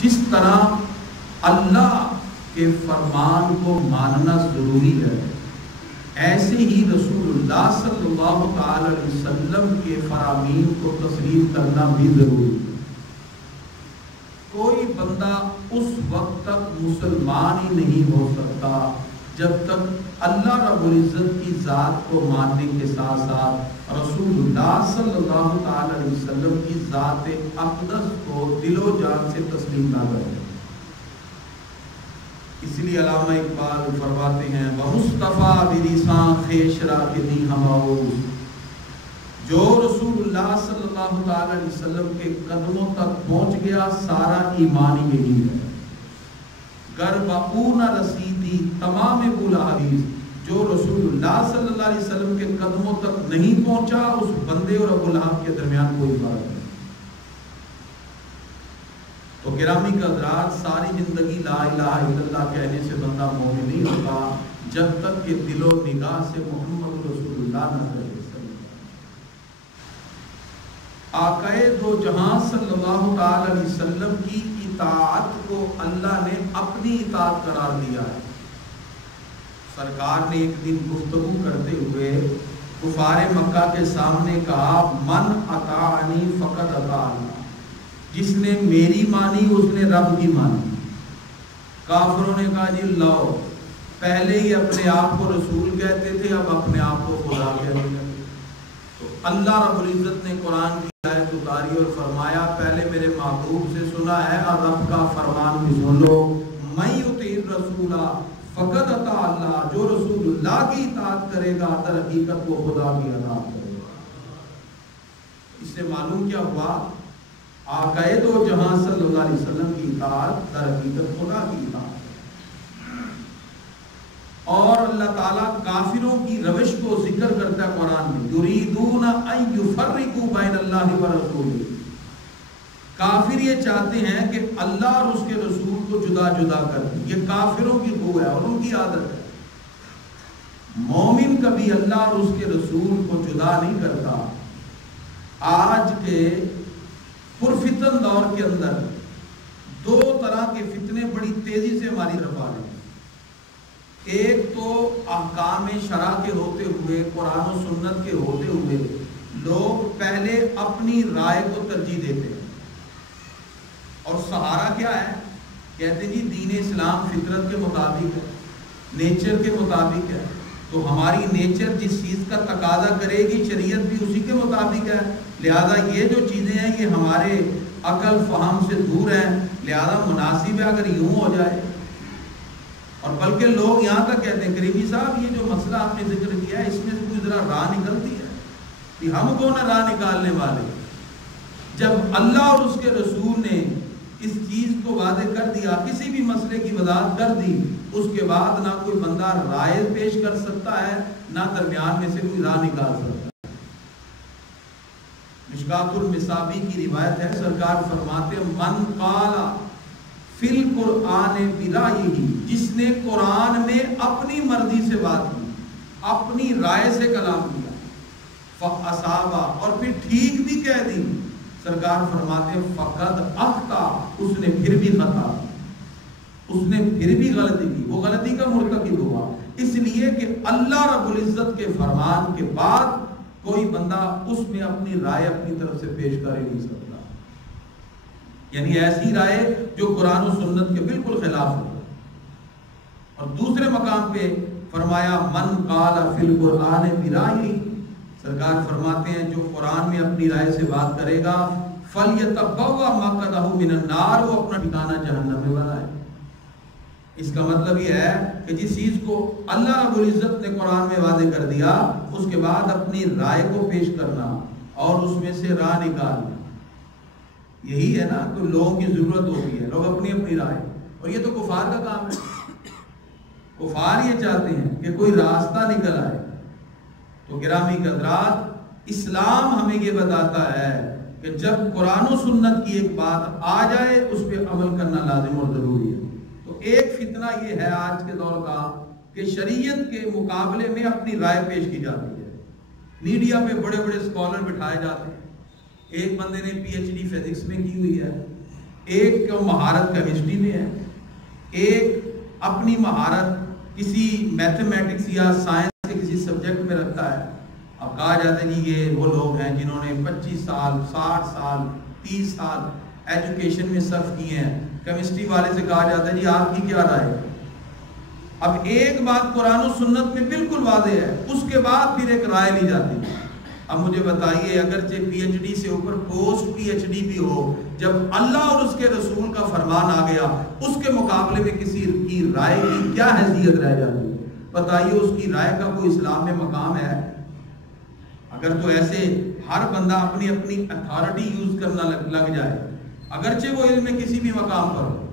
جس طرح اللہ کے فرمان کو ماننا ضروری ہے، ایسے ہی رسول اللہ صلی اللہ تعالی علیہ وسلم کے فرامین کو تسلیم کرنا بھی ضروری ہے۔ کوئی بندہ اس وقت تک مسلمان ہی نہیں ہو سکتا جب تک اللہ رب العزت کی ذات کو ماننے کے ساتھ ساتھ رسول اللہ صلی اللہ تعالی علیہ وسلم کی ذات اقدس کو دل و جان سے تسلیم نہ کرے۔ اس لیے علامہ اقبال فرماتے ہیں وَمُصْطَفَى بِلِسَان خیشرا کے دی ہماؤز، جو رسول اللہ صلی اللہ تعالی علیہ وسلم کے قدموں تک پہنچ گیا سارا ایمان یہی ہے۔ گر بقون رسیدی تمام بول حدیث، جو رسول اللہ صلی اللہ علیہ وسلم کے قدموں تک نہیں پہنچا اس بندے اور ابو لہب کے درمیان کوئی فرق نہیں۔ تو گرامی کا حضرات، ساری زندگی لا الہ الا اللہ کہنے سے بندہ مومن نہیں ہوتا جب تک کہ دل و نگاہ سے محمد رسول اللہ نہ کرے۔ آقائے دو جہاں صلی اللہ تعالی علیہ وسلم کی اطاعت کو اللہ نے اپنی اطاعت قرار دیا ہے۔ سرکار نے ایک دن گفتگو کرتے ہوئے کفار مکہ کے سامنے کہا من اطاعنی فقط اطاعنی، جس نے میری مانی اس نے رب کی مانی۔ کافروں نے کہا جی لو، پہلے ہی اپنے آپ کو رسول کہتے تھے، اب اپنے آپ کو خدا کہنے لگے۔ تو اللہ رب العزت نے قرآن کی آیت اتاری اور فرمایا پہلے میرے محبوب سے سنا ہے اور رب کا فرمان بھی سن لو، من یطیع الرسول فقط اطاع اللہ، جو رسول اللہ کی اطاعت کرے گا در حقیقت وہ خدا کی اطاعت کرے گا۔ اس سے معلوم کیا ہوا؟ آقائے دو جہاں صلی اللہ علیہ وسلم کی اطاعت در حقیقت خدا کی اطاعت۔ اور اللہ تعالیٰ کافروں کی روش کو ذکر کرتا ہے قرآن میں، یریدون ان یفرقوا بین اللہ ورسولہ، کافر یہ چاہتے ہیں کہ اللہ اور اس کے رسول کو جدا جدا کر دیں۔ یہ کافروں کی خو ہے اور ان کی عادت ہے۔ مومن کبھی اللہ اور اس کے رسول کو جدا نہیں کرتا۔ آج کے پرفتن دور کے اندر دو طرح کے فتنے بڑی تیزی سے ہماری طرف آ رہے ہیں۔ ایک تو احکام شرع کے ہوتے ہوئے، قرآن و سنت کے ہوتے ہوئے لوگ پہلے اپنی رائے کو ترجیح دیتے ہیں، اور سہارا کیا ہے؟ کہتے ہیں جی دین اسلام فطرت کے مطابق ہے، نیچر کے مطابق ہے، تو ہماری نیچر جس چیز کا تقاضا کرے گی شریعت بھی اسی کے مطابق ہے، لہذا یہ جو چیزیں ہیں یہ ہمارے عقل فہم سے دور ہیں، لہذا مناسب ہے اگر یوں ہو جائے۔ اور بلکہ لوگ یہاں تک کہتے ہیں کریمی صاحب یہ جو مسئلہ آپ نے ذکر کیا ہے اس میں سے کوئی ذرا راہ نکلتی ہے کہ ہم کون ہے راہ نکالنے والے؟ جب اللہ اور اس کے رسول نے اس چیز کو واضح کر دیا، کسی بھی مسئلے کی وضاحت کر دی، اس کے بعد نہ کوئی بندہ رائے پیش کر سکتا ہے نہ درمیان میں سے کوئی راہ نکال سکتا ہے۔ مشکات المصابیح کی روایت ہے، سرکار فرماتے ہیں من قال فی القرآن برائیہ، جس نے قرآن میں اپنی مرضی سے بات کی، اپنی رائے سے کلام کیا، فاصابہ، اور پھر ٹھیک بھی کہہ دی، سرکار فرماتے ہیں فقد اخطا، اس نے پھر بھی خطا، اس نے پھر بھی غلطی کی، وہ غلطی کا مرتکب ہوا، اس لیے کہ اللہ رب العزت کے فرمان کے بعد کوئی بندہ اس میں اپنی رائے اپنی طرف سے پیش کر ہی نہیں سکتا، یعنی ایسی رائے جو قرآن و سنت کے بالکل خلاف ہو۔ اور دوسرے مقام پہ فرمایا من قال فی القرآن برائیہ، سرکار فرماتے ہیں جو قرآن میں اپنی رائے سے بات کرے گا فَلْيَتَبَوَّأْ مَقْعَدَهُ مِنَ النَّارِ، وہ اپنا ٹھکانہ جہنم میں بنائے۔ اس کا مطلب یہ ہے کہ جس چیز کو اللہ رب العزت نے قرآن میں واضح کر دیا اس کے بعد اپنی رائے کو پیش کرنا اور اس میں سے راہ نکالنا، یہی ہے نا کہ لوگوں کی ضرورت ہوتی ہے، لوگ اپنی اپنی رائے، اور یہ تو کفار کا کام ہے۔ کفار یہ چاہتے ہیں کہ کوئی راستہ نکل آئے۔ تو گرامی حضرات، اسلام ہمیں یہ بتاتا ہے کہ جب قرآن و سنت کی ایک بات آ جائے اس پہ عمل کرنا لازم اور ضروری ہے۔ تو ایک فتنہ یہ ہے آج کے دور کا کہ شریعت کے مقابلے میں اپنی رائے پیش کی جاتی ہے۔ میڈیا پہ بڑے بڑے اسکالر بٹھائے جاتے ہیں، ایک بندے نے پی ایچ ڈی فزکس میں کی ہوئی ہے، ایک کو مہارت کیمسٹری میں ہے، ایک اپنی مہارت کسی میتھمیٹکس یا سائنس کے کسی سبجیکٹ میں رکھتا ہے. اب کہا جاتا ہے جی یہ وہ لوگ ہیں جنہوں نے 25 سال 60 سال 30 سال ایجوکیشن میں صرف کیے ہیں. کیمسٹری والے سے کہا جاتا ہے جی آپ کی کیا رائے ہے؟ اب ایک بات قرآن و سنت میں بالکل واضح ہے، اس کے بعد پھر ایک رائے لی جاتی ہے. اب مجھے بتائیے اگرچہ پی ایچ ڈی سے اوپر پوسٹ پی ایچ ڈی بھی ہو، جب اللہ اور اس کے رسول کا فرمان آ گیا اس کے مقابلے میں کسی کی رائے کی کیا حیثیت رہ جاتی ہے؟ بتائیے اس کی رائے کا کوئی اسلام میں مقام ہے؟ اگر تو ایسے ہر بندہ اپنی اپنی اتھارٹی یوز کرنا لگ جائے، اگرچہ وہ علم میں کسی بھی مقام پر ہو،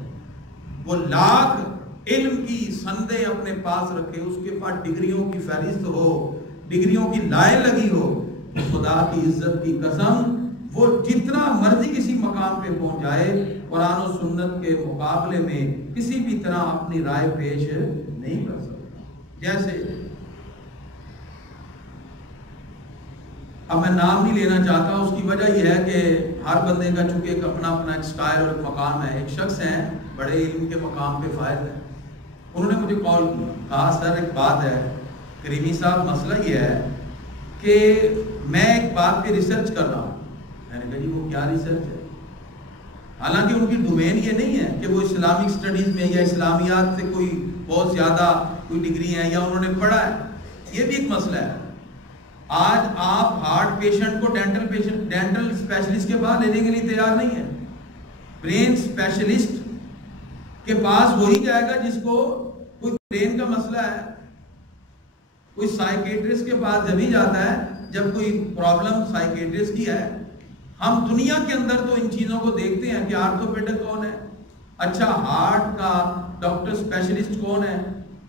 وہ لاکھ علم کی سندیں اپنے پاس رکھے، اس کے پاس ڈگریوں کی فہرست ہو، ڈگریوں کی لائن لگی ہو، خدا کی عزت کی قسم وہ جتنا مرضی کسی مقام پہ پہنچ جائے قرآن و سنت کے مقابلے میں کسی بھی طرح اپنی رائے پیش نہیں کر سکتا. جیسے اب میں نام نہیں لینا چاہتا، اس کی وجہ یہ ہے کہ ہر بندے کا چونکہ ایک اپنا ایک سٹائل اور ایک مقام ہے. ایک شخص ہیں بڑے علم کے مقام پہ فائز ہیں، انہوں نے مجھے کال کی، کہا سر ایک بات ہے کریمی صاحب، مسئلہ یہ ہے کہ میں ایک بات پہ ریسرچ کر رہا ہوں. میں نے کہا جی وہ کیا ریسرچ ہے؟ حالانکہ ان کی ڈومین یہ نہیں ہے کہ وہ اسلامک سٹڈیز میں یا اسلامیات سے کوئی بہت زیادہ کوئی ڈگری ہیں یا انہوں نے پڑھا ہے. یہ بھی ایک مسئلہ ہے. آج آپ ہارٹ پیشنٹ کو ڈینٹل اسپیشلسٹ کے پاس لینے کے لیے تیار نہیں ہے. برین اسپیشلسٹ کے پاس وہی جائے گا جس کو کوئی برین کا مسئلہ ہے. کوئی سائیکیٹرسٹ کے پاس جب ہی جاتا ہے جب کوئی پرابلم سائیکیٹرسٹ کی ہے. ہم دنیا کے اندر تو ان چیزوں کو دیکھتے ہیں کہ آرتھوپیڈک کون ہے، اچھا ہارٹ کا ڈاکٹر اسپیشلسٹ کون ہے،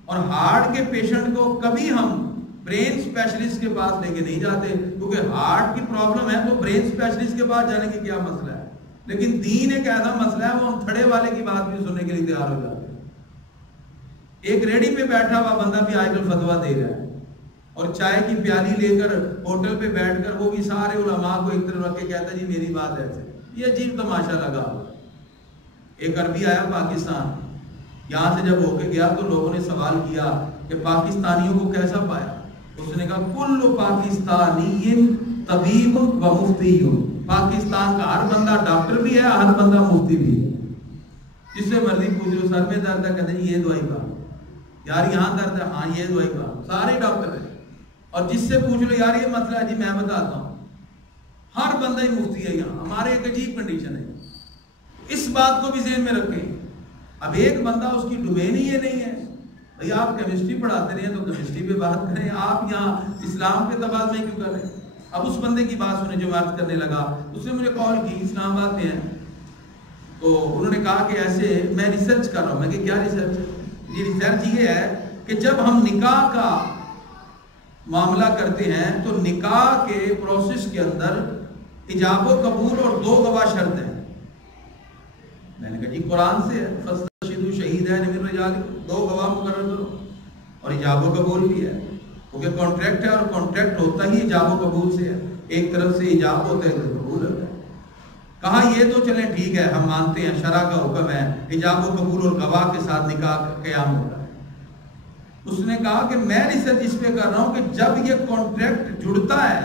اور ہارٹ کے پیشنٹ کو کبھی ہم برین اسپیشلسٹ کے پاس لے کے نہیں جاتے کیونکہ ہارٹ کی پرابلم ہے تو برین اسپیشلسٹ کے پاس جانے کی کیا مسئلہ ہے. لیکن دین ایک ایسا مسئلہ ہے وہ ہم تھڑے والے کی بات بھی سننے کے لیے تیار ہو جاتے ہیں. ایک ریڈی پہ بیٹھا ہوا بندہ بھی آج کل فتویٰ دے رہا ہے، اور چائے کی پیالی لے کر ہوٹل پہ بیٹھ کر وہ بھی سارے علماء کو ایک طرف رکھ کے کہتا ہے جی میری بات ایسے. یہ عجیب تماشا لگا. ایک عربی آیا پاکستان، یہاں سے جب ہو کے گیا تو لوگوں نے سوال کیا کہ پاکستانیوں کو کیسا پایا؟ اس نے کہا کل پاکستانی طبیب و مفتی. پاکستان کا ہر بندہ ڈاکٹر بھی ہے، ہر بندہ مفتی بھی ہے. جس سے مرضی پوچھ لو سر میں درد ہے کہتے ہیں یہ دوائی کا، یار یہاں درد ہے ہاں یہ دوائی کا، سارے ڈاکٹر ہیں. اور جس سے پوچھ لو یار یہ مسئلہ ہے جی میں بتاتا ہوں، ہر بندہ ہی مفتی ہے. یہاں ہمارے ایک عجیب کنڈیشن ہے. اس بات کو بھی ذہن میں رکھیں. اب ایک بندہ اس کی ڈومین ہی یہ نہیں ہے. بھئی آپ کیمسٹری پڑھاتے رہے ہیں تو کیمسٹری پہ بات کریں، آپ یہاں اسلام پہ تبادلہ کیوں کر رہے ہیں؟ اب اس بندے کی بات سنے جو بات کرنے لگا، اس نے مجھے کال کی، اسلام آباد میں ہے، تو انہوں نے کہا کہ ایسے میں ریسرچ کر رہا ہوں. میں کہ کیا ریسرچ ہے؟ یہ ریسرچ یہ ہے کہ جب ہم نکاح کا معاملہ کرتے ہیں تو نکاح کے پروسیس کے اندر ایجاب و قبول اور 2 گواہ شرط ہیں. میں نے کہا جی قرآن سے ہے، فَاسْتَشْهِدُوا شَهِيدَيْنِ مِن رِجَالِكُمْ، 2 گواہ مقرر کرو، اور ایجاب و قبول بھی ہے کیونکہ کانٹریکٹ ہے، اور کانٹریکٹ ہوتا ہی ایجاب و قبول سے ہے. ایک طرف سے ایجاب ہوتا ہے ایک طرف قبول ہوتا ہے. کہا یہ تو چلیں ٹھیک ہے ہم مانتے ہیں شرع کا حکم ہے، ایجاب و قبول اور گواہ کے ساتھ نکاح قیام ہوتا ہے. اس نے کہا کہ میں ریسرچ اس پہ کر رہا ہوں کہ جب یہ کانٹریکٹ جڑتا ہے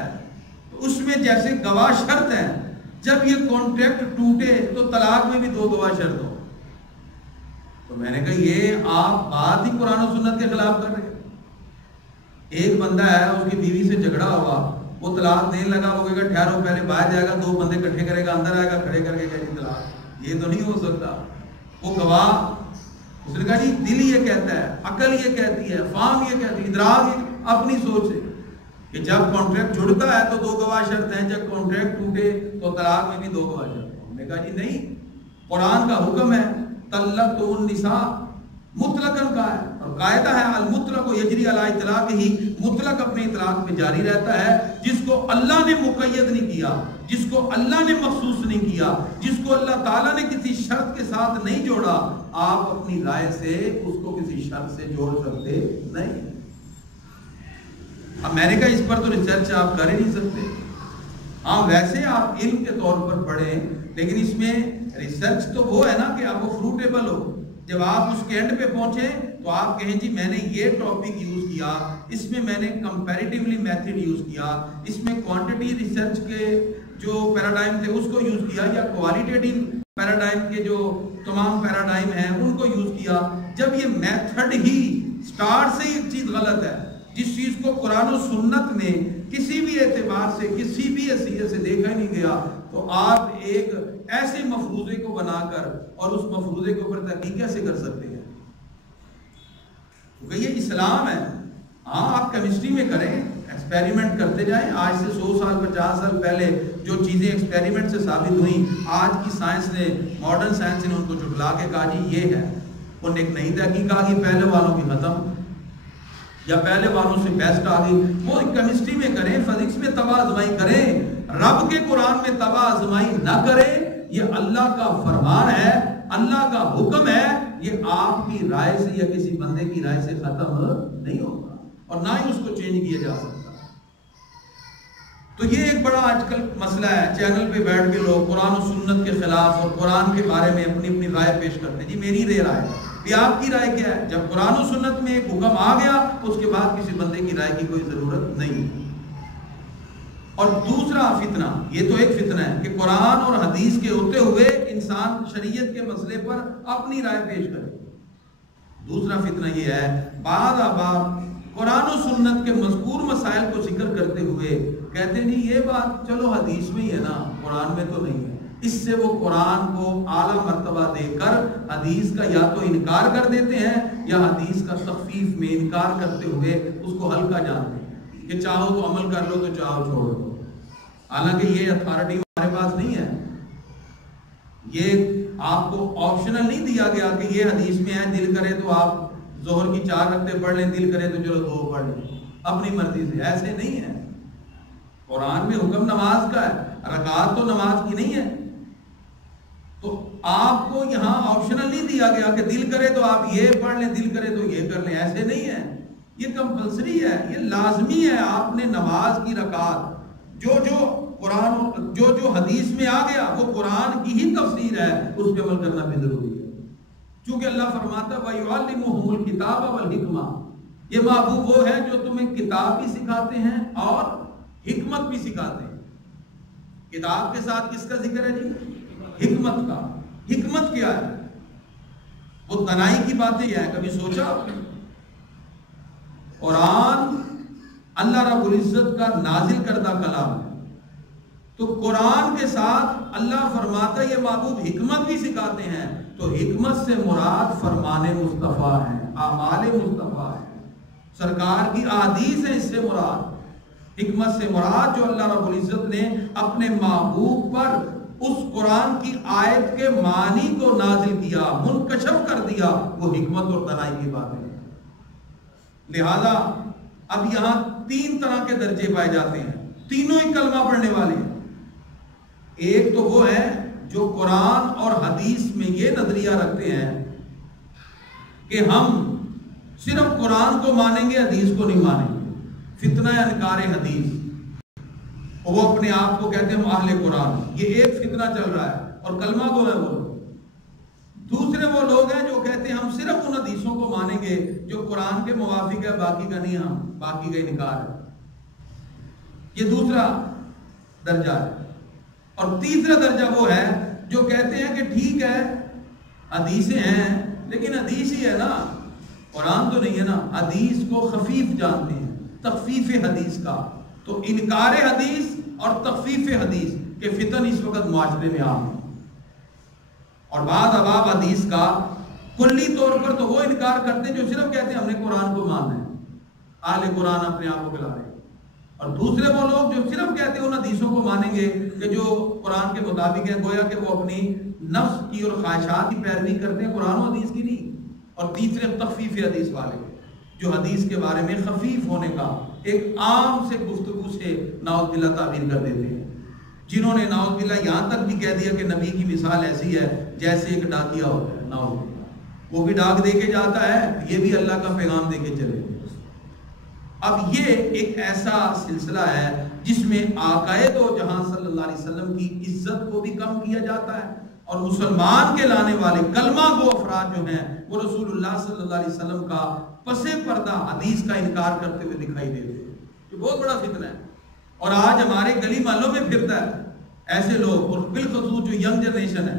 تو اس میں جیسے گواہ شرط ہیں، جب یہ کانٹریکٹ ٹوٹے تو طلاق میں بھی 2 گواہ شرط ہو. تو میں نے کہا یہ آپ بات ہی قرآن و سنت کے خلاف کر رہے ہیں. ایک بندہ ہے اس کی بیوی سے جھگڑا ہوا، وہ طلاق دینے لگا، وہ کہے گا ٹھہرو پہلے باہر جائے گا، 2 بندے اکٹھے کرے گا، اندر آئے گا، کھڑے کر کے کہے گا طلاق. یہ تو نہیں ہو سکتا. وہ گواہ، اس نے کہا جی دل یہ کہتا ہے، عقل یہ کہتی ہے، فہم یہ کہتی ہے، ادراک اپنی سوچ سے کہ جب کانٹریکٹ جڑتا ہے تو 2 گواہ شرط ہیں، جب کانٹریکٹ ٹوٹے تو طلاق میں بھی 2 گواہ شرط ہیں. ہم نے کہا جی نہیں، قرآن کا حکم ہے طلقتم النساء، مطلقاً کا ہے، اور قاعدہ ہے المطلق یجری علی اطلاق ہی، مطلق اپنے اطلاق پہ جاری رہتا ہے. جس کو اللہ نے مقید نہیں کیا، جس کو اللہ نے مخصوص نہیں کیا، جس کو اللہ تعالیٰ نے کسی شرط کے ساتھ نہیں جوڑا، آپ اپنی رائے سے اس کو کسی شرط سے جوڑ سکتے نہیں. اب میں نے کہا اس پر تو ریسرچ آپ کر ہی نہیں سکتے. ہاں ویسے آپ علم کے طور پر پڑھیں لیکن اس میں ریسرچ تو وہ ہے نا کہ اب وہ فروٹیبل ہو. جب آپ اس کے اینڈ پہ پہنچیں تو آپ کہیں جی میں نے یہ ٹاپک یوز کیا, اس میں میں نے کمپیریٹیولی میتھڈ یوز کیا, اس میں کوانٹٹی ریسرچ کے جو پیراڈائم تھے اس کو یوز کیا, یا کوالیٹیٹیو پیراڈائم کے جو تمام پیراڈائم ہیں ان کو یوز کیا. جب یہ میتھڈ ہی سٹارٹ سے ایک چیز غلط ہے, جس چیز کو قرآن و سنت میں کسی بھی اعتبار سے کسی بھی حیثیت سے دیکھا ہی نہیں گیا, تو آپ ایک ایسے مفروضے کو بنا کر اور اس مفروضے کے اوپر تحقیق کیسے کر سکتے ہیں؟ کیونکہ یہ اسلام ہے. ہاں آپ کیمسٹری میں کریں, ایکسپیریمنٹ کرتے جائیں. آج سے 100 سال 50 سال پہلے جو چیزیں ایکسپیریمنٹ سے ثابت ہوئیں, آج کی سائنس نے, ماڈرن سائنس نے ان کو جھٹلا کے کہا جی یہ ہے. ان نے ایک نئی تحقیق آ گئی, پہلے والوں کی ختم, یا پہلے والوں سے بیسٹ آ گئی. وہ کیمسٹری میں کریں, فزکس میں تباہ آزمائی کریں, رب کے قرآن میں تباہ آزمائی نہ کریں. یہ اللہ کا فرمان ہے, اللہ کا حکم ہے. یہ آپ کی رائے سے یا کسی بندے کی رائے سے ختم نہیں ہوگا, اور نہ ہی اس کو چینج کیا جا سکتا. تو یہ ایک بڑا آج کل مسئلہ ہے. چینل پہ بیٹھ کے لوگ قرآن و سنت کے خلاف اور قرآن کے بارے میں اپنی اپنی رائے پیش کرتے ہیں. جی میری رائے یہ آپ کی رائے کیا ہے؟ جب قرآن و سنت میں ایک حکم آ گیا اس کے بعد کسی بندے کی رائے کی کوئی ضرورت نہیں. اور دوسرا فتنہ, یہ تو ایک فتنہ ہے کہ قرآن اور حدیث کے ہوتے ہوئے انسان شریعت کے مسئلے پر اپنی رائے پیش کرے. دوسرا فتنہ یہ ہے بعض احباب قرآن و سنت کے مذکور مسائل کو ذکر کرتے ہوئے کہتے ہیں یہ بات چلو حدیث میں ہی ہے نا, قرآن میں تو نہیں ہے. اس سے وہ قرآن کو اعلیٰ مرتبہ دے کر حدیث کا یا تو انکار کر دیتے ہیں یا حدیث کا تخفیف میں انکار کرتے ہوئے اس کو ہلکا جانتے ہیں کہ چاہو تو عمل کر لو تو چاہو چھوڑ دو. حالانکہ یہ اتھارٹی ہمارے پاس نہیں ہے. یہ آپ کو آپشنل نہیں دیا گیا کہ یہ حدیث میں ہے, دل کرے تو آپ ظہر کی 4 رکعتیں پڑھ لیں, دل کرے تو چلو 2 پڑھ لیں اپنی مرضی سے. ایسے نہیں ہے. قرآن میں حکم نماز کا ہے, رکعت تو نماز کی نہیں ہے. تو آپ کو یہاں آپشنل نہیں دیا گیا کہ دل کرے تو آپ یہ پڑھ لیں, دل کرے تو یہ کر لیں. ایسے نہیں ہے, یہ کمپلسری ہے, یہ لازمی ہے. آپ نے نماز کی رکعت جو قرآن جو حدیث میں آ گیا وہ قرآن کی ہی تفسیر ہے, اس پہ عمل کرنا بھی ضروری ہے. چونکہ اللہ فرماتا ہے وَيُعَلِّمُهُمُ الْكِتَابَ وَالْحِكْمَةَ, یہ محبوب وہ ہے جو تمہیں کتاب بھی سکھاتے ہیں اور حکمت بھی سکھاتے ہیں. کتاب کے ساتھ کس کا ذکر ہے جی؟ حکمت کا. حکمت کیا ہے؟ وہ تنائی کی باتیں یہ ہے, کبھی سوچا آپ نے؟ قرآن اللہ رب العزت کا نازل کردہ کلام ہے, تو قرآن کے ساتھ اللہ فرماتا ہے یہ محبوب حکمت بھی سکھاتے ہیں. تو حکمت سے مراد فرمان مصطفیٰ ہیں, اعمال مصطفیٰ ہیں, سرکار کی احادیث ہیں. اس سے مراد حکمت سے مراد جو اللہ رب العزت نے اپنے محبوب پر اس قرآن کی آیت کے معنی کو نازل کیا, منکشف کر دیا, وہ حکمت اور تنائی کی باتیں ہیں. لہذا اب یہاں 3 طرح کے درجے پائے جاتے ہیں, تینوں ہی کلمہ پڑھنے والے ہیں. ایک تو وہ ہے جو قرآن اور حدیث میں یہ نظریہ رکھتے ہیں کہ ہم صرف قرآن کو مانیں گے, حدیث کو نہیں مانیں گے. فتنہ انکار حدیث, وہ اپنے آپ کو کہتے ہیں اہل قرآن. یہ ایک فتنہ چل رہا ہے اور کلمہ کو ہے وہ. دوسرے وہ لوگ ہیں جو کہتے ہیں ہم صرف ان حدیثوں کو مانیں گے جو قرآن کے موافق ہے, باقی کا نہیں, ہم باقی کا انکار ہے. یہ دوسرا درجہ ہے. اور تیسرا درجہ وہ ہے جو کہتے ہیں کہ ٹھیک ہے حدیثیں ہیں لیکن حدیث ہی ہے نا, قرآن تو نہیں ہے نا. حدیث کو خفیف جانتے ہیں, تخفیف حدیث کا. تو انکار حدیث اور تخفیف حدیث کے فتن اس وقت معاشرے میں عام ہیں. اور بعض احباب حدیث کا کلی طور پر تو وہ انکار کرتے ہیں جو صرف کہتے ہیں ہم نے قرآن کو ماننا ہے, اہل قرآن اپنے آپ کو کھلا رہے ہیں. اور دوسرے وہ لوگ جو صرف کہتے ہیں ان حدیثوں کو مانیں گے کہ جو قرآن کے مطابق ہے, گویا کہ وہ اپنی نفس کی اور خواہشات کی پیروی کرتے ہیں, قرآن و حدیث کی نہیں. اور تیسرے تخفیف حدیث والے جو حدیث کے بارے میں خفیف ہونے کا ایک عام سے گفتگو سے نعوذ باللہ تعبیر کر دیتے ہیں, جنہوں نے نعوذ باللہ یہاں تک بھی کہہ دیا کہ نبی کی مثال ایسی ہے جیسے ایک ڈاکیا ہوتا ہے. نعوذ باللہ, وہ بھی ڈاک دے کے جاتا ہے, یہ بھی اللہ کا پیغام دے کے چلے. اب یہ ایک ایسا سلسلہ ہے جس میں آقائے دو جہاں صلی اللہ علیہ وسلم کی عزت کو بھی کم کیا جاتا ہے، اور مسلمان کے لانے والے کلمہ گو افراد جو ہیں وہ رسول اللہ صلی اللہ علیہ وسلم کا پس پردہ حدیث کا انکار کرتے ہوئے دکھائی دیتے ہیں۔ یہ بہت بڑا فتنہ ہے، اور آج ہمارے گلی محلوں میں پھرتا ہے ایسے لوگ، اور بالخصوص جو ینگ جنریشن ہے،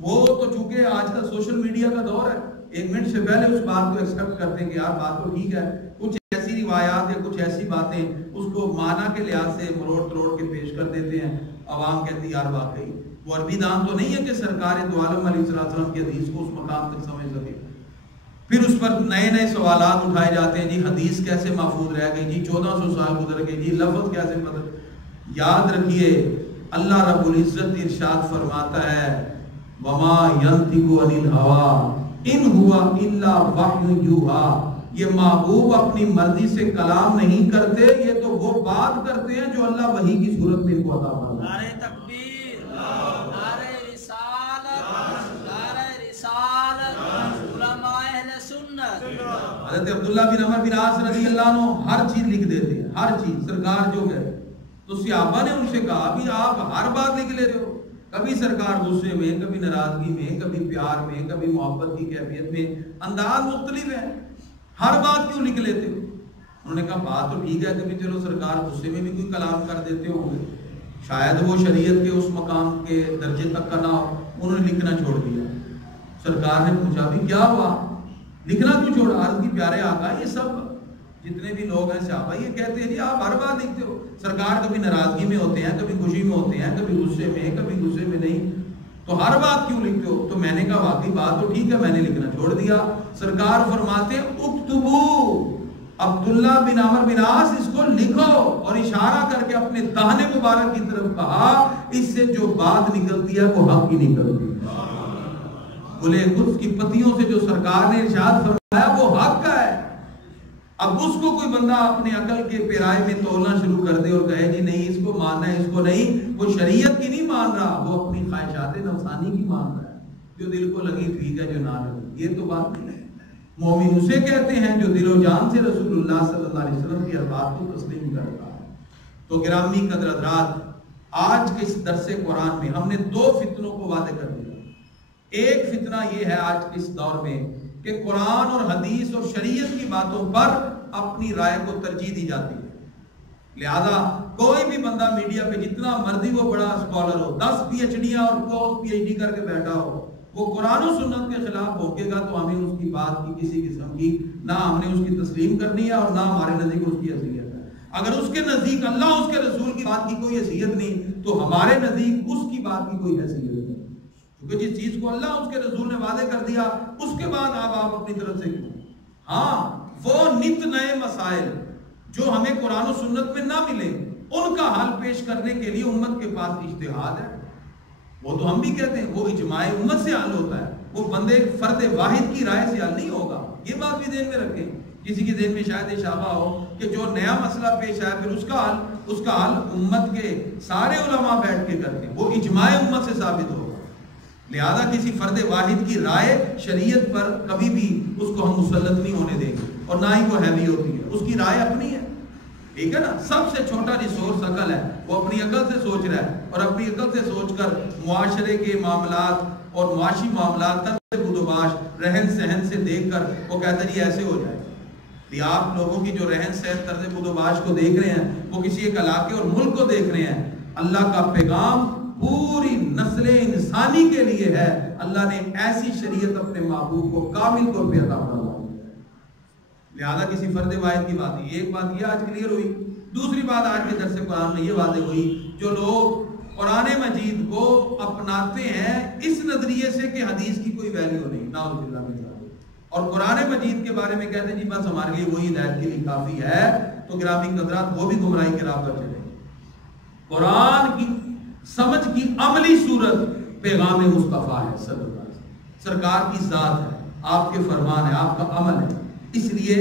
وہ تو چونکہ آج کا سوشل میڈیا کا دور ہے، 1 منٹ سے پہلے اس بات کو ایکسپٹ کرتے ہیں کہ یار بات تو ٹھیک ہے، کچھ ایسی روایات یا کچھ ایسی باتیں اس کو معنی کے لحاظ سے مروڑ تروڑ کے پیش کر دیتے ہیں، عوام کہتی یار واقعی وہ عربی دان تو نہیں ہے کہ سرکار دو عالم علیہ السلام کی حدیث کو اس مقام تک سمجھ سکے۔ پھر اس پر نئے نئے سوالات اٹھائے جاتے ہیں، جی حدیث کیسے محفوظ رہ گئی، جی 1400 سال گزر گئے، جی لفظ کیسے بدل۔ یاد رکھیے اللہ رب العزت ارشاد فرماتا ہے وما ينطق عن الهوى ان هو الا وحی یوحی، یہ محبوب اپنی مرضی سے کلام نہیں کرتے، یہ تو وہ بات کرتے ہیں جو اللہ وحی کی صورت میں ان کو عطا فرماتا ہے۔ نعرہ تکبیر، نعرہ رسالت، نعرہ رسالت، علماء اہل سنت۔ حضرت عبداللہ بن عمر بن عاص رضی اللہ عنہ ہر چیز لکھ دیتے ہیں، ہر چیز سرکار جو ہے، تو صحابہ نے ان سے کہا بھی آپ ہر بات لکھ لیتے ہو، کبھی سرکار غصے میں، کبھی ناراضگی میں، کبھی پیار میں، کبھی محبت کی کیفیت میں، انداز مختلف ہے، ہر بات کیوں لکھ لیتے ہو؟ انہوں نے کہا بات تو ٹھیک ہے، کبھی چلو سرکار غصے میں بھی کوئی کلام کر دیتے ہوں گے، شاید وہ شریعت کے اس مقام کے درجے تک کا نہ ہو، انہوں نے لکھنا چھوڑ دیا۔ سرکار نے پوچھا بھی کیا ہوا، لکھنا کیوں چھوڑا؟ عرض کی پیارے آقا یہ سب جتنے بھی لوگ ہیں صحابہ یہ کہتے ہیں جی آپ ہر بات لکھتے ہو، سرکار کبھی ناراضگی میں ہوتے ہیں، کبھی خوشی میں ہوتے ہیں، کبھی غصے میں، کبھی غصے میں نہیں، تو ہر بات کیوں لکھتے ہو؟ تو میں نے کہا واقعی بات تو ٹھیک ہے، میں نے لکھنا چھوڑ دیا۔ سرکار فرماتے ہیں اکتبو عبداللہ بن عمر بن عاص اس کو لکھو، اور اشارہ کر کے اپنے دہنے مبارک کی طرف کہا اس سے جو بات نکلتی ہے وہ حق ہی نکلتی ہے۔ گلے قدس کی پتیوں سے جو سرکار نے ارشاد فرمایا وہ حق کا ہے۔ اب اس کو کوئی بندہ اپنے عقل کے پیرائے میں تولنا شروع کر دے اور کہے جی نہیں اس کو ماننا ہے، اس کو نہیں، وہ شریعت کی نہیں مان رہا، وہ اپنی خواہشات نفسانی کی مان رہا ہے، جو دل کو لگی ٹھیک ہے، جو نہ لگی یہ تو بات نہیں ہے۔ مومن اسے کہتے ہیں جو دل و جان سے رسول اللہ صلی اللہ علیہ وسلم کی بات کو تسلیم کرتا ہے۔ تو گرامی قدر حضرات، آج کے اس درس قرآن میں ہم نے 2 فتنوں کو واضح کر دیا۔ ایک فتنہ یہ ہے آج کے اس دور میں کہ قرآن اور حدیث اور شریعت کی باتوں پر اپنی رائے کو ترجیح دی جاتی ہے، لہذا کوئی بھی بندہ میڈیا پہ جتنا مرضی وہ بڑا اسکالر ہو، 10 پی ایچ ڈیاں اور پوسٹ پی ایچ ڈی کر کے بیٹھا ہو، وہ قرآن و سنت کے خلاف بھونکے گا تو ہمیں اس کی بات کی کسی قسم کی نہ ہم نے اس کی تسلیم کرنی ہے اور نہ ہمارے نزدیک اس کی حیثیت ہے۔ اگر اس کے نزدیک اللہ اس کے رسول کی بات کی کوئی حیثیت نہیں تو ہمارے نزدیک اس کی بات کی کوئی حیثیت نہیں، کیونکہ جس چیز کو اللہ اس کے رسول نے واضح کر دیا اس کے بعد آپ اپنی طرف سے کیوں؟ ہاں وہ نت نئے مسائل جو ہمیں قرآن و سنت میں نہ ملے ان کا حل پیش کرنے کے لیے امت کے پاس اجتہاد ہے، وہ تو ہم بھی کہتے ہیں وہ اجماع امت سے حل ہوتا ہے، وہ بندے فرد واحد کی رائے سے حل نہیں ہوگا، یہ بات بھی ذہن میں رکھیں۔ کسی کے ذہن میں شاید اشارہ ہو کہ جو نیا مسئلہ پیش آیا پھر اس کا حل امت کے سارے علماء بیٹھ کے کرتے ہیں، وہ اجماع امت سے ثابت ہوگا، لہذا کسی فرد واحد کی رائے شریعت پر کبھی بھی اس کو ہم مسلط نہیں ہونے دیں گے، اور نہ ہی وہ ہیوی ہوتی ہے، اس کی رائے اپنی ہے، ٹھیک ہے نا۔ سب سے چھوٹا ریسورس عقل ہے، وہ اپنی عقل سے سوچ رہا ہے اور اپنی عقل سے سوچ کر معاشرے کے معاملات اور معاشی معاملات طرز بدوباش رہن سہن سے دیکھ کر وہ کہتا ہے یہ ایسے ہو جائے۔ آپ لوگوں کی جو رہن سہن طرز بدوباش کو دیکھ رہے ہیں وہ کسی ایک علاقے اور ملک کو دیکھ رہے ہیں، اللہ کا پیغام پوری نسل انسانی کے لیے ہے، اللہ نے ایسی شریعت اپنے محبوب کو کامل طور پہ عطا فرمائی، لہذا کسی فرد واحد کی بات نہیں۔ ایک بات یہ آج کلیئر ہوئی۔ دوسری بات آج کے درس قرآن میں یہ واضح ہوئی، جو لوگ قرآن مجید کو اپناتے ہیں اس نظریے سے کہ حدیث کی کوئی ویلیو نہیں، نعوذ باللہ من ذالک، اور قرآن مجید کے بارے میں کہتے ہیں جی بس ہمارے لیے وہی ہدایت کے لیے کافی ہے، تو گرامی قدرات وہ بھی گمراہی کے راہ پر چلے۔ قرآن کی سمجھ کی عملی صورت پیغام مصطفیٰ ہے صلی اللہ علیہ وسلم، سرکار کی ذات ہے، آپ کے فرمان ہے، آپ کا عمل ہے، اس لیے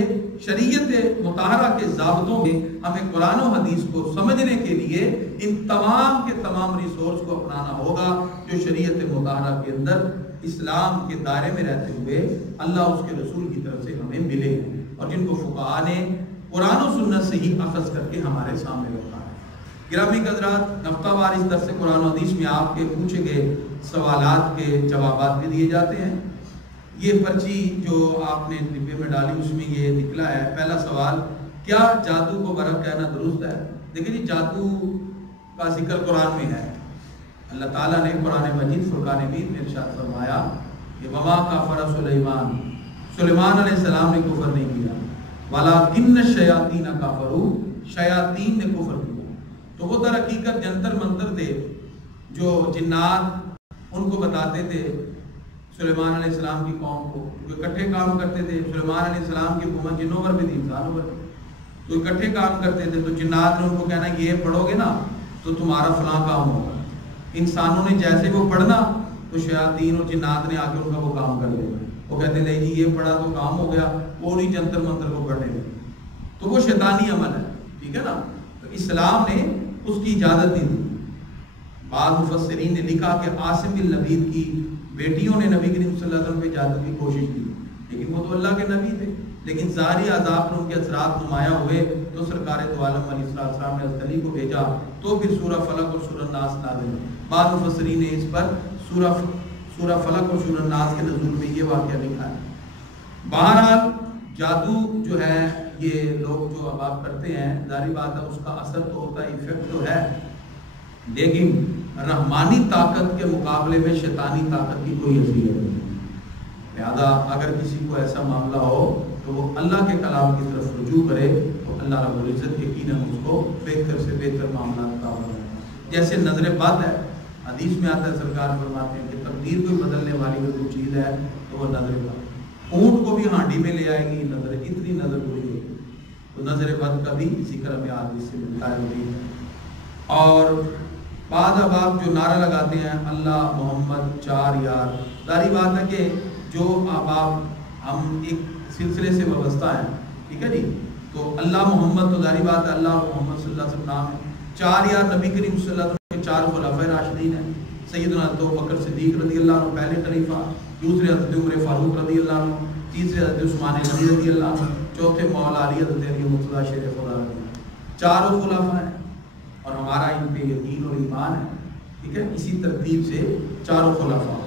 شریعت مطہرہ کے ضابطوں میں ہمیں قرآن و حدیث کو سمجھنے کے لیے ان تمام کے تمام ریسورس کو اپنانا ہوگا جو شریعت مطہرہ کے اندر اسلام کے دائرے میں رہتے ہوئے اللہ اس کے رسول کی طرف سے ہمیں ملے اور جن کو فقہاء نے قرآن و سنت سے ہی اخذ کر کے ہمارے سامنے رکھا ہے۔ گرامی حضرات، ہفتہ وار اس درس قرآن و حدیث میں آپ کے پوچھے گئے سوالات کے جوابات بھی دیے جاتے ہیں۔ یہ پرچی جو آپ نے ڈبے میں ڈالی اس میں یہ نکلا ہے۔ پہلا سوال، کیا جادو کو برا کہنا درست ہے؟ دیکھیں جی، جادو کا ذکر قرآن میں ہے۔ اللہ تعالیٰ نے قرآن مجید فرقان حمید میں ارشاد فرمایا کہ وما کفر سلیمان علیہ السلام نے کفر نہیں کیا، ولکن الشیاطین کفروا، شیاطین نے کفر کیا۔ تو وہ در حقیقت جنتر منتر تھے جو جنات ان کو بتاتے تھے سلیمان علیہ السلام کی قوم کو، جو اکٹھے کام کرتے تھے۔ سلیمان علیہ السلام کی حکومت جنوں پر بھی تھی، انسانوں پر بھی، تو اکٹھے کام کرتے تھے۔ تو جنات نے ان کو کہنا یہ پڑھو گے نا تو تمہارا فلاں کام ہوگا۔ انسانوں نے جیسے وہ پڑھنا تو شیاطین اور جنات نے آ کے ان کا وہ کام کر لیا۔ وہ کہتے نہیں جی یہ پڑھا تو کام ہو گیا، وہ نہیں جنتر منتر کو پڑھنے لگے۔ تو وہ شیطانی عمل ہے، ٹھیک ہے نا۔ تو اسلام نے اس کی اجازت نہیں دی۔ بعض مفسرین نے لکھا کہ عاصم بن لبید کی بیٹیوں نے نبی کریم صلی اللہ علیہ وسلم پہ جادو کی کوشش کی، لیکن وہ تو اللہ کے نبی تھے، لیکن ظاہری عذاب پر ان کے اثرات نمایاں ہوئے تو سرکار دو عالم علیہ السلام نے حضرت علی کو بھیجا، تو پھر سورہ فلق اور سورہ ناس نازل ہوئی۔ بعض مفسرین نے اس پر سورہ فلق اور سورہ ناس کے نزول میں یہ واقعہ لکھا ہے۔ بہرحال جادو جو ہے یہ لوگ جو اب آپ کرتے ہیں، ظاہری بات ہے اس کا اثر تو ہوتا ہے، ایفیکٹ تو ہے، لیکن رحمانی طاقت کے مقابلے میں شیطانی طاقت کی کوئی حیثیت نہیں۔ لہذا اگر کسی کو ایسا معاملہ ہو تو وہ اللہ کے کلام کی طرف رجوع کرے تو اللہ رب العزت یقیناً اس کو بہتر سے بہتر معاملات کا ہوگا۔ جیسے نظر بد ہے، حدیث میں آتا ہے سرکار فرماتے ہیں کہ تقدیر کوئی بدلنے والی کوئی چیز ہے تو وہ نظر بد، اونٹ کو بھی ہانڈی میں لے آئے گی نظر، اتنی نظر بری ہوگی۔ تو نظر بد کا بھی ذکر ہمیں حدیث سے ملتا ہے۔ اور بعض احباب جو نعرہ لگاتے ہیں اللہ محمد چار یار، ظاہری بات ہے کہ جو احباب ہم ایک سلسلے سے وابستہ ہیں، ٹھیک ہے جی، تو اللہ محمد تو ظاہری بات ہے اللہ محمد صلی اللہ علیہ وسلم نام ہے۔ چار یار نبی کریم صلی اللہ علیہ وسلم کے چار خلفائے راشدین ہیں، سیدنا حضرت ابوبکر صدیق رضی اللہ عنہ پہلے خلیفہ، دوسرے حضرت عمر فاروق رضی اللہ عنہ، تیسرے حضرت عثمان غنی رضی اللہ عنہ، چوتھے مولا علی حضرت علی مرتضیٰ شیر خدا رضی اللہ عنہ۔ چاروں خلفاء ہیں اور ہمارا ان پہ یقین اور ایمان ہے، ٹھیک ہے۔ اسی ترتیب سے چاروں خلفاء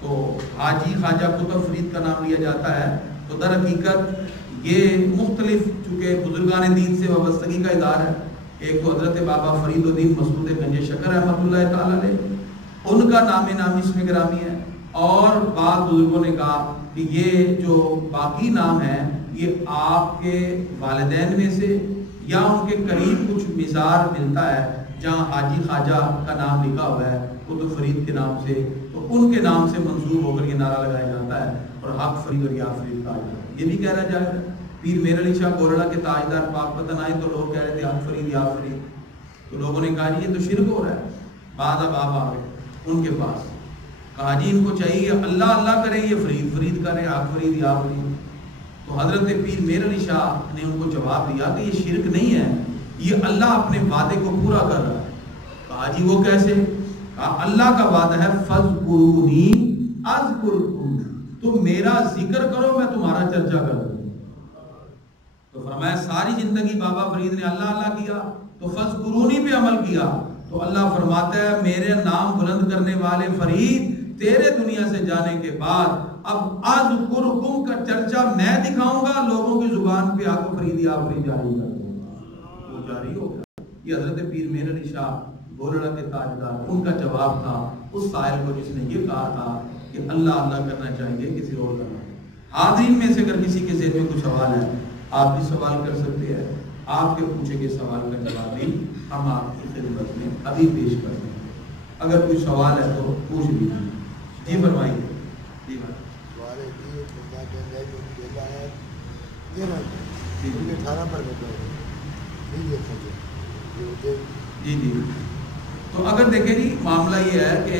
تو حاجی خواجہ قطب فرید کا نام لیا جاتا ہے، تو در حقیقت یہ مختلف چونکہ بزرگان دین سے وابستگی کا اظہار ہے۔ ایک تو حضرت بابا فرید الدین مسعود گنج شکر رحمۃ اللہ تعالی علیہ، ان کا نام نامی اس میں گرامی ہے، اور بعض بزرگوں نے کہا کہ یہ جو باقی نام ہے یہ آپ کے والدین میں سے یا ان کے قریب کچھ مزار ملتا ہے جہاں حاجی خواجہ کا نام لکھا ہوا ہے قطب فرید کے نام سے، تو ان کے نام سے منسوب ہو کر یہ نعرہ لگایا جاتا ہے اور حق فرید اور یا فرید کہا جاتا ہے۔ یہ بھی کہہ رہا جائے گا پیر میر علی شاہ گورڑا کے تاجدار پاک پتن آئے تو لوگ کہہ رہے تھے حق فرید یا فرید، تو لوگوں نے کہا جی یہ تو شرک ہو رہا ہے۔ بعد اب آپ آ گئے ان کے پاس، کہا جی ان کو چاہیے اللہ اللہ کریں، یہ فرید فرید کریں، حق فرید یا فرید۔ تو حضرت پیر میر علی شاہ نے ان کو جواب دیا کہ یہ شرک نہیں ہے، یہ اللہ اپنے وعدے کو پورا کر رہا ہے۔ کہا جی وہ کیسے؟ کہا اللہ کا وعدہ ہے فَاذْكُرُونِي أَذْكُرْكُمْ، تم میرا ذکر کرو میں تمہارا چرچا کروں۔ تو فرمایا ساری زندگی بابا فرید نے اللہ اللہ کیا تو فَاذْكُرُونِی پہ عمل کیا، تو اللہ فرماتا ہے میرے نام بلند کرنے والے فرید تیرے دنیا سے جانے کے بعد اب اذکرکم کا چرچا میں دکھاؤں گا، لوگوں کی زبان پہ آ کو فرید یا فرید جاری کر دوں گا۔ وہ جاری ہو گیا۔ یہ حضرت پیر میر علی شاہ گورڑا کے تاجدار، ان کا جواب تھا اس سائل کو جس نے یہ کہا تھا کہ اللہ اللہ کرنا چاہیے کسی اور کرنا۔ حاضرین میں سے اگر کسی کے ذہن میں کوئی سوال ہے آپ بھی سوال کر سکتے ہیں، آپ کے پوچھے گئے سوال کا جواب بھی ہم آپ کی خدمت میں ابھی پیش کرتے ہیں۔ اگر کوئی سوال ہے تو پوچھ لیجیے۔ جی فرمائیے۔ جی بھائی جی جی تو اگر دیکھیں جی معاملہ یہ ہے کہ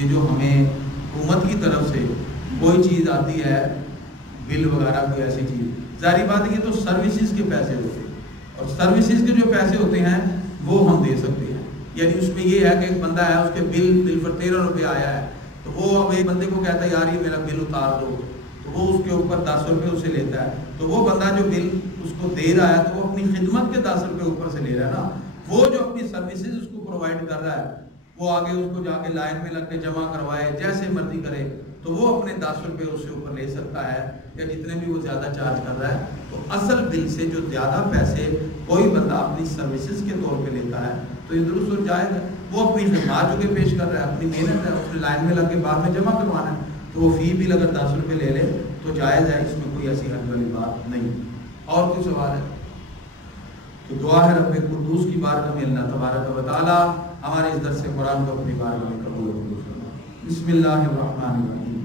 یہ جو ہمیں حکومت کی طرف سے کوئی چیز آتی ہے بل وغیرہ کوئی ایسی چیز، ظاہری بات ہے یہ تو سروسز کے پیسے ہوتے ہیں، اور سروسز کے جو پیسے ہوتے ہیں وہ ہم دے سکتے ہیں۔ یعنی اس میں یہ ہے کہ ایک بندہ ہے اس کے بل پر 13 روپے آیا ہے، تو وہ اب ایک بندے کو کہتا ہے یار یہ میرا بل اتار دو، تو وہ اس کے اوپر 10 روپے اسے لیتا ہے، تو وہ بندہ جو بل اس کو دے رہا ہے تو وہ اپنی خدمت کے 10 روپے اوپر سے لے رہا ہے نا، وہ جو اپنی سروسز اس کو پرووائڈ کر رہا ہے وہ آگے اس کو جا کے لائن میں لگ کے جمع کروائے جیسے مرضی کرے تو وہ اپنے 10 روپے اس سے اوپر لے سکتا ہے یا جتنے بھی وہ زیادہ چارج کر رہا ہے. تو اصل بل سے جو زیادہ پیسے کوئی بندہ اپنی سروسز کے طور پہ لیتا ہے تو یہ درست اور جائز ہے. وہ اپنی خدمات جو کہ پیش کر رہا ہے اپنی محنت ہے اس نے لائن میں لگ کے بعد میں جمع کروانا ہے تو وہ فی بھی اگر 10 روپے لے لے تو جائز ہے. اس میں کوئی ایسی حد والی بات نہیں. اور کوئی سوال ہے تو دعا ہے رب قدوس کی بارگاہ میں اللہ تبارک و تعالی ہمارے اس درس قرآن کو اپنی بارگاہ میں قبول فرمائے. بسم اللہ الرحمن الرحیم.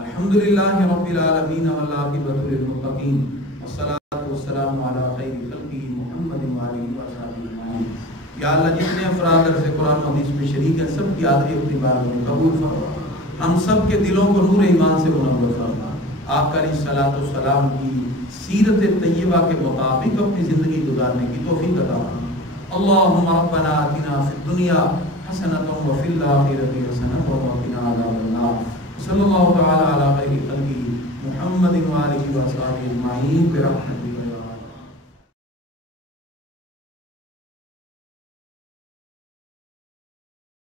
الحمدللہ رب العالمین والعاقبۃ للمتقین والصلاۃ والسلام علی خیر خلقہ محمد وآلہ وصحبہ اجمعین. یا اللہ جتنے افراد درس قرآن و حدیث میں شریک ہیں سب کی حاضری اپنی بارگاہ میں قبول فرما. ہم سب کے دلوں کو نور ایمان سے منور فرما. آپ کا صلاۃ و سلام کی سیرت طیبہ کے مطابق اپنی زندگی گزارنے کی توفیق عطا فرما. اللهم ربنا آتنا في الدنيا حسنة وفي الآخرة حسنة وقنا عذاب النار. صلى الله تعالى على خير خلقه محمد وآله وصحبه أجمعين برحمتك.